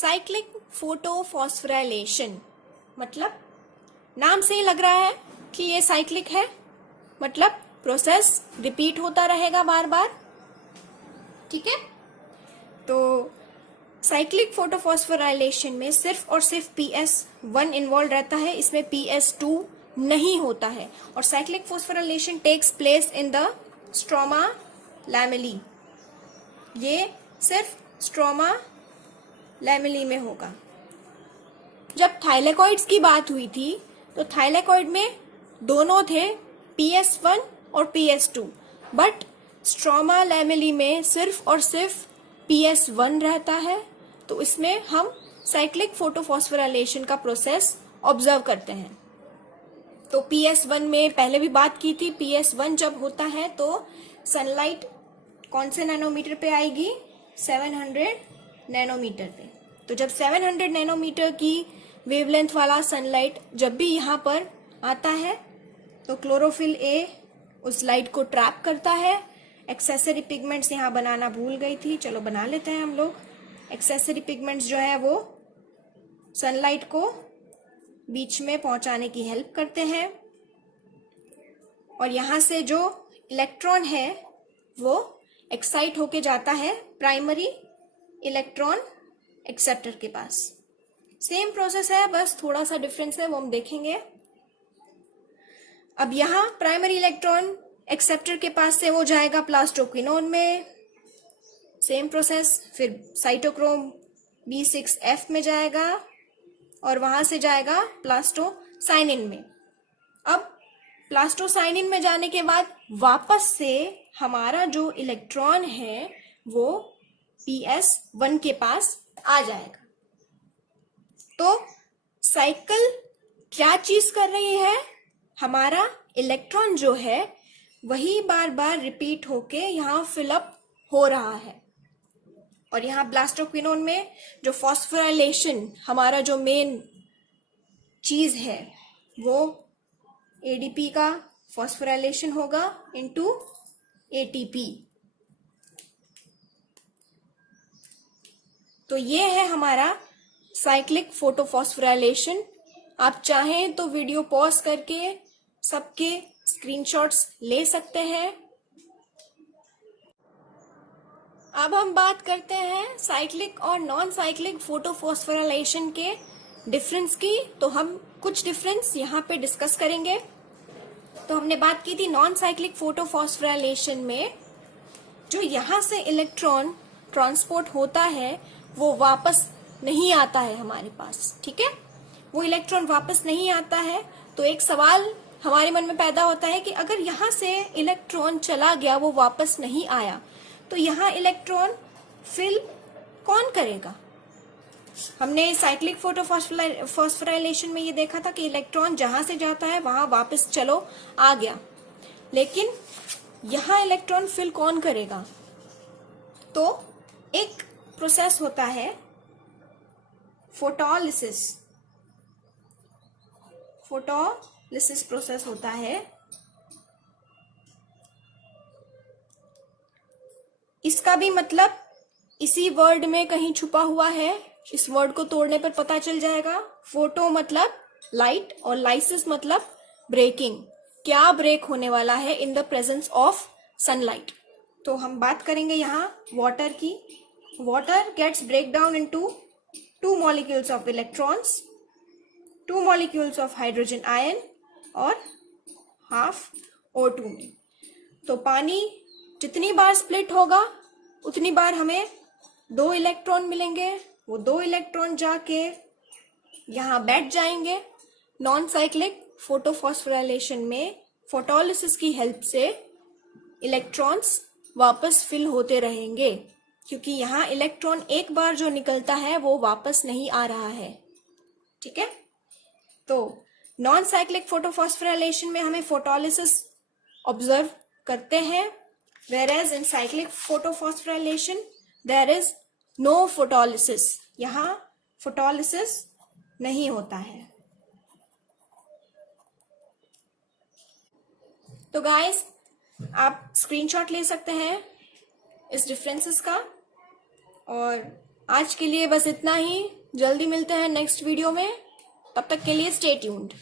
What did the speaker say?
Cyclic photophosphorylation मतलब नाम से ही लग रहा है कि ये साइक्लिक है, मतलब प्रोसेस रिपीट होता रहेगा बार बार। ठीक है, तो साइक्लिक फोटोफॉस्फोराइलेशन में सिर्फ और सिर्फ PS1 इन्वॉल्व रहता है, इसमें PS2 नहीं होता है। और cyclic phosphorylation takes place in the stroma lamellae, ये सिर्फ स्ट्रोमा लैमेली में होगा। जब थाइलेकॉइड्स की बात हुई थी तो थाइलेकॉइड में दोनों थे, PS1 और PS2, बट स्ट्रोमा लैमेली में सिर्फ और सिर्फ PS1 रहता है। तो इसमें हम साइक्लिक फोटोफॉस्फोराइलेशन का प्रोसेस ऑब्जर्व करते हैं। तो PS1 में पहले भी बात की थी, PS1 जब होता है तो सनलाइट कौन से नैनोमीटर पे आएगी, 700 नैनोमीटर पे। तो जब 700 नैनोमीटर की वेवलेंथ वाला सनलाइट जब भी यहाँ पर आता है तो क्लोरोफिल ए उस लाइट को ट्रैप करता है। एक्सेसरी पिगमेंट्स यहाँ बनाना भूल गई थी, चलो बना लेते हैं हम लोग। एक्सेसरी पिगमेंट्स जो है वो सनलाइट को बीच में पहुंचाने की हेल्प करते हैं, और यहाँ से जो इलेक्ट्रॉन है वो एक्साइट होके जाता है प्राइमरी इलेक्ट्रॉन एक्सेप्टर के पास। सेम प्रोसेस है, बस थोड़ा सा डिफरेंस है, वो हम देखेंगे। अब यहाँ प्राइमरी इलेक्ट्रॉन एक्सेप्टर के पास से वो जाएगा प्लास्टोक्विनोन में, सेम प्रोसेस। फिर साइटोक्रोम B6F में जाएगा और वहां से जाएगा प्लास्टोसाइनिन में। अब प्लास्टोसाइनिन में जाने के बाद वापस से हमारा जो इलेक्ट्रॉन है वो PS1 के पास आ जाएगा। तो साइकिल क्या चीज कर रही है, हमारा इलेक्ट्रॉन जो है वही बार बार रिपीट होके यहाँ फिलअप हो रहा है। और यहाँ प्लास्टोक्विनोन में जो फॉस्फोराइलेशन हमारा जो मेन चीज है वो ADP का फॉस्फोराइलेशन होगा इनटू ATP। तो ये है हमारा साइक्लिक फोटोफॉस्फोराइलेशन। आप चाहें तो वीडियो पॉज करके सबके स्क्रीनशॉट्स ले सकते हैं। अब हम बात करते हैं साइक्लिक और नॉन साइक्लिक फोटोफॉस्फोराइलेशन के डिफरेंस की। तो हम कुछ डिफरेंस यहाँ पे डिस्कस करेंगे। तो हमने बात की थी नॉन साइक्लिक फोटोफॉस्फोराइलेशन में जो यहाँ से इलेक्ट्रॉन ट्रांसपोर्ट होता है वो वापस नहीं आता है हमारे पास। ठीक है, वो इलेक्ट्रॉन वापस नहीं आता है। तो एक सवाल हमारे मन में पैदा होता है कि अगर यहाँ से इलेक्ट्रॉन चला गया, वो वापस नहीं आया, तो यहाँ इलेक्ट्रॉन फिल कौन करेगा। हमने साइक्लिक फोटोफॉस्फोराइलेशन में ये देखा था कि इलेक्ट्रॉन जहां से जाता है वहां वापस चलो आ गया, लेकिन यहाँ इलेक्ट्रॉन फिल कौन करेगा। तो एक प्रोसेस होता है फोटोलिसिस। फोटोलिसिस प्रोसेस होता है। इसका भी मतलब इसी वर्ड में कहीं छुपा हुआ है, इस वर्ड को तोड़ने पर पता चल जाएगा। फोटो मतलब लाइट और लाइसिस मतलब ब्रेकिंग। क्या ब्रेक होने वाला है in the presence of sunlight. तो हम बात करेंगे यहाँ वाटर की। Water gets break down into 2 molecules of electrons, 2 molecules of hydrogen ion और half O2 में। तो पानी जितनी बार स्प्लिट होगा उतनी बार हमें 2 इलेक्ट्रॉन मिलेंगे। वो 2 इलेक्ट्रॉन जाके यहाँ बैठ जाएंगे। नॉन साइक्लिक फोटोफॉस्फोराइलेशन में फोटोलिसिस की हेल्प से इलेक्ट्रॉन्स वापस फिल होते रहेंगे, क्योंकि यहाँ इलेक्ट्रॉन एक बार जो निकलता है वो वापस नहीं आ रहा है। ठीक है, तो नॉन साइक्लिक फोटोफॉस्फोराइलेशन में हमें फोटोलिसिस ऑब्जर्व करते हैं, whereas in cyclic photophosphorilation there is no photolysis। यहाँ फोटोलिसिस नहीं होता है। तो गाइस आप स्क्रीनशॉट ले सकते हैं इस डिफरेंसेस का, और आज के लिए बस इतना ही। जल्दी मिलते हैं नेक्स्ट वीडियो में, तब तक के लिए स्टे ट्यून्ड।